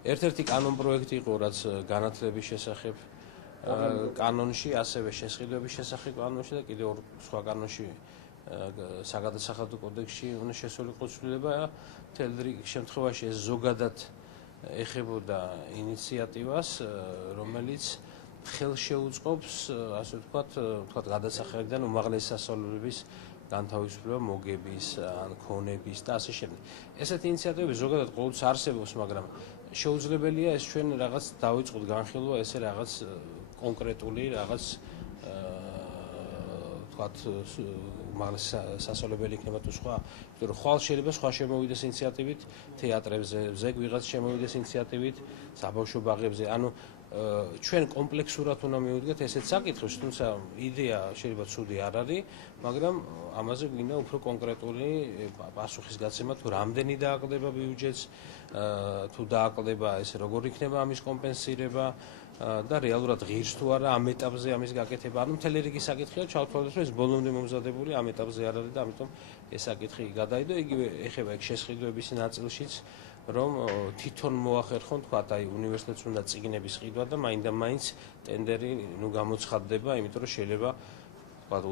ერთ-ერთი კანონ პროექტი იყო, რაც განათლების შესახებ კანონში, ასევე შესყიდვების შესახებ კანონში და კიდევ ორ სხვა კანონში საგადასახადო კოდექსში უნდა შესულიყო ცვლილება. მთელ რიგ შემთხვევაში ეს ზოგადად ეხებოდა ინიციატივას, რომელიც ხელშეუწყობს, ასე ვთქვათ, გადასახადიდან უმაღლესი სასწავლებლების განთავისუფლება მოგების, ან ქონების და ასე შემდეგ. ესეთი ინიციატივები ზოგადად ყოველთვის არსებობს, მაგრამ შეუძლებელია ეს ჩვენ რაღაც დავიწყოთ განხილვა, ესე რაღაც კონკრეტული რაღაც ვთქვათ უმაღლესი სასწავლებელი იქნება თუ სხვა, იმიტომ რომ ხვალ შეიძლება სხვა შემოვიდეს ინიციატივით თეატრებზე, ზეგ ვიღაც შემოვიდეს ინიციატივით საბავშვო ბაღებზე, ანუ ჩვენ კომპლექსურად უნდა მივიდგეთ ესეთ საკითხებს, თუმცა იდეა შეიძლება ცუდი არ არის, მაგრამ ამაზე გვინდა უფრო კონკრეტული პასუხისგაცემა, თუ რამდენი დააკლდება ბიუჯეტს, თუ დააკლდება ეს როგორ იქნება ამის კომპენსირება და რეალურად ღირს თუ არა ამ ეტაპზე ამის გაკეთება. ანუ მთელი რიგი საკითხია, ჩავთვალოთ, რომ ეს ბოლომდე მომზადებული ამ ეტაპზე არ არის და ამიტომ ეს საკითხი გადაიდო. იგივე ეხება ეგ შესყიდვების ნაწილშიც, რომ თვითონ მოახერხონ, თქვათ, აი უნივერსიტეტს უნდა წიგნების ყიდვა და მაინდა-მაინც ტენდერი გამოცხადდება, იმიტომ რომ შეიძლება თქვათ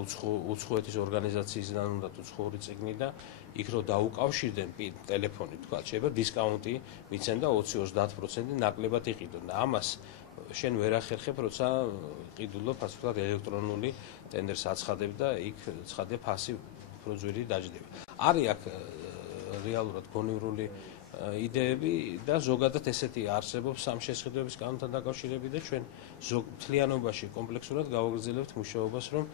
უცხოეთის ორგანიზაციისგან უნდა უცხოური წიგნი და იქ რო დაუკავშირდნენ ტელეფონით, თქვათ, შეიძლება დისკაუნტი მიცენ და 20-30% ნაკლებად იყიდონ და ამას შენ ვერ ახერხებ, როცა ყიდულობ, ასე ვთქვათ, ელექტრონული ტენდერს აცხადებ და იქ ცხადია ფასი უფრო ძვირი დაждდება. არის აქ რეალურად გონივრული იდეები და ზოგადად ესეთი არსებობს ამ შესყიდვების კანონთან დაკავშირებით და ჩვენ მთლიანობაში კომპლექსურად გავაგრძელებთ მუშაობას, რომ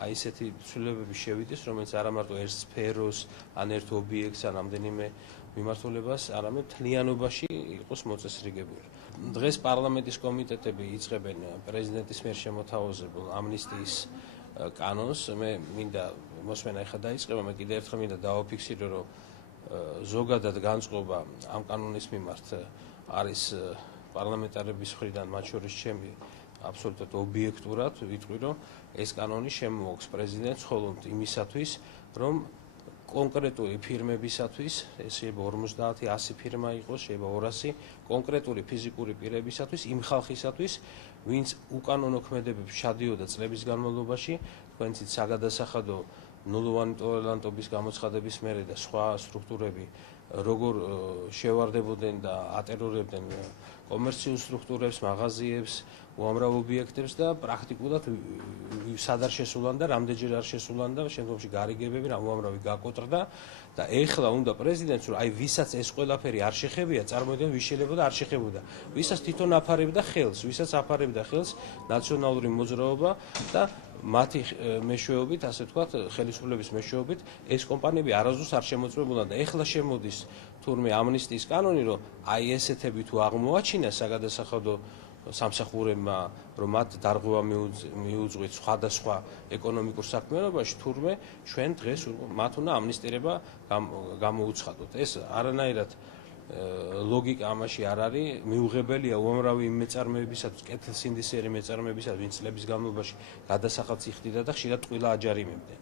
აი ესეთი ცვლილებები შევიდეს, რომელიც არა მარტო ერთ სფეროს, ან ერთ ობიექტს, ან რამდენიმე მიმართულებას, არამედ მთლიანობაში იყოს მოწესრიგებული. დღეს პარლამენტის კომიტეტები იწყებენ პრეზიდენტის მიერ შემოთავაზებულ ამნისტიის კანონს. მე მინდა მოსმენა ახლა დაიწყება, მე კიდევ ერთხელ მინდა დავაფიქსირო, რომ ზოგადად განწყობა ამ კანონის მიმართ არის პარლამენტარების მხრიდან, მათ შორის ჩემი აბსოლუტურად ობიექტურად ვიტყვი, რომ ეს კანონი შემოაქვს პრეზიდენტს მხოლოდ იმისათვის, რომ კონკრეტული ფირმებისათვის, ეს შეიძლება 50-100 ფირმა იყოს, შეიძლება 200, კონკრეტული ფიზიკური პირებისათვის, იმ ხალხისათვის, ვინც უკანონო ქმედებებს შადიოდა წლების განმავლობაში, თქვენ იცით საგადასახადო ნულოვანი ტოლერანტობის გამოცხადების მერე და სხვა სტრუქტურები როგორ შევარდებოდნენ და ატერორებდნენ კომერციულ სტრუქტურებს, მაღაზიებს, უამრავ ობიექტებს და პრაქტიკულად სად არ შესულან და რამდენჯერ არ შესულან და შემდგომში გარიგებები უამრავი გაკოტრდა და ეხლა უნდა პრეზიდენტს, რომ აი ვისაც ეს ყველაფერი არ შეხებია, წარმოიდგინეთ ვის შეიძლება და არ შეხებოდა, ვისაც თვითონ აფარებდა ხელს, ვისაც აფარებდა ხელს ნაციონალური მოძრაობა და მათი მეშვეობით, ასე ვთქვათ, ხელისუფლების მეშვეობით ეს კომპანიები არასდროს არ შემოწმებულან და ეხლა შემოდის თურმე ამნისტიის კანონი, რომ აი ესეთები თუ აღმოაჩინა საგადასახადო სამსახურებმა, რომ მათ დარღვევა მიუძღვით სხვადასხვა ეკონომიკურ საქმიანობაში, თურმე ჩვენ დღეს მათ უნდა ამნისტირება გამოუცხადოთ. ეს არანაირად ლოგიკა ამაში არ არის, მიუღებელია უამრავი მეწარმეებისათვის, კეთილსინდისიერი მეწარმეებისათვის, ვინც წლების განმავლობაში გადასახადს იხდიდა და ხშირად ტყუილა აჯარიმებდნენ.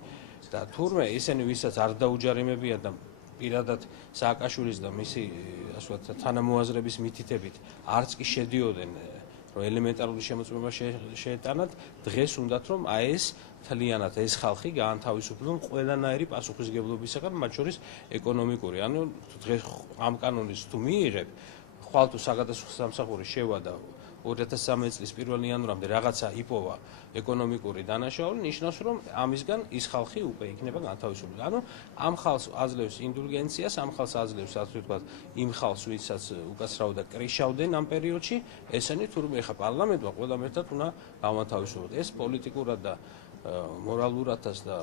და თურმე ისინი, ვისაც არ დაუჯარიმებია და პირადად სააკაშვილის და მისი, ასე ვთქვათ, თანამოაზრების მითითებით არც კი შედიოდნენ, რომ ელემენტარული შემოწმება შეეტანათ, დღეს უნდათ, რომ აი ეს მთლიანად ეს ხალხი გაანთავისუფლონ ყველანაირი პასუხისგებლობისაგან, მათ შორის ეკონომიკური. ანუ დღეს ამ კანონის თუ მიიღებ, ხვალ თუ საგადასახადო სამსახური შევა და 2013 წლის 1 იანვრამდე რაღაცა იპოვა ეკონომიკური დანაშაული, ნიშნავს, რომ ამისგან ის ხალხი უკვე იქნება განთავისუფლებული. ანუ ამ ხალხს აძლევს ინდულგენციას, ამ ხალხს აძლევს, ასე ვთქვათ, იმ ხალხს, ვისაც უკაცრავ და კრიშავდნენ ამ პერიოდში, ესენი თურმე ეხა პარლამენტმა ყველამ ერთად უნდა გამათავისუფლოთ. ეს პოლიტიკურად და მორალურადაც და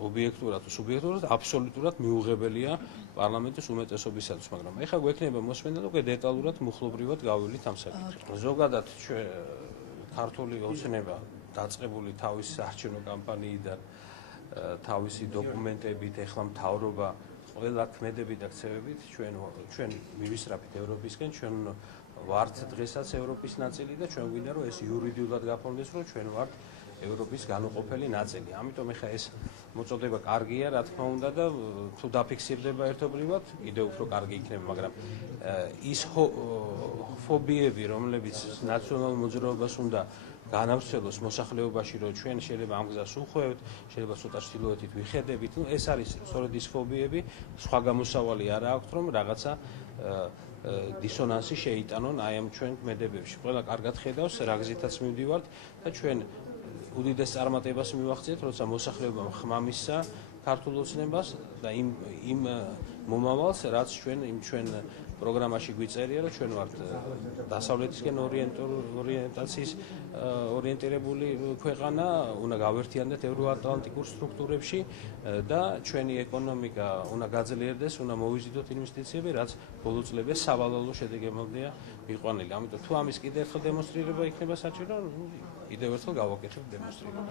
ობიექტურად თუ სუბიექტურად აბსოლუტურად მიუღებელია პარლამენტის უმეტესობისათვის, მაგრამ ეხლა გვექნება მოსმენა და უკვე დეტალურად მუხლობრივად გავივლით ამ საკითხებს. ზოგადად ქართული ოცნება დაწყებული თავისი საარჩევნო კამპანიიდან, თავისი დოკუმენტებით, ეხლა მთავრობა ყველა ქმედებით და ქცევებით ჩვენ მივისწრაფით ევროპისკენ, ჩვენ ვართ დღესაც ევროპის ნაწილი და ჩვენ გვინდა რომ ეს იურიდიულად გაფორმდეს, რომ ჩვენ ვართ ევროპის განუყოფელი ნაწილი. ამიტომ ეხლა ეს მოწოდება კარგია, რა თქმა უნდა და თუ დაფიქსირდება ერთობლივად, კიდევ უფრო კარგი იქნება, მაგრამ ის ფობიები, რომლებიც ნაციონალურ მოძრაობას უნდა განავრცელოს მოსახლეობაში, რომ ჩვენ შეიძლება ამ გზას უხვევთ, შეიძლება ცოტა ჩრდილოეთით ვიხედებით. ეს არის სწორედ ის ფობიები, სხვა გამოსავალი არ აქვს, რომ რაღაცა დისონანსი შეიტანონ აი ამ ჩვენ ქმედებებში. ყველა კარგად ხედავს, რა გზითაც მივდივართ და ჩვენ უდიდეს წარმატებას მივახციეთ, როცა მოსახლეობამ ხმამისცა ქართულ ოცნებას და იმ მომავალს, რაც ჩვენ პროგრამაში გვიწერია, რომ ჩვენ ვართ დასავლეთისკენ ორიენტირებული ქვეყანა, უნდა გავერთიანდეთ ევროატლანტიკურ სტრუქტურებში და ჩვენი ეკონომიკა უნდა გაძლიერდეს, უნდა მოვიზიდოთ ინვესტიციები, რაც ბოლო წლებში სავალალო შედეგებამდეა მიყვანილი. ამიტომ თუ ამის კიდევ ერთხელ დემონსტრირება იქნება საჭირო, კიდევ ერთხელ გავაკეთებ დემონსტრირებას.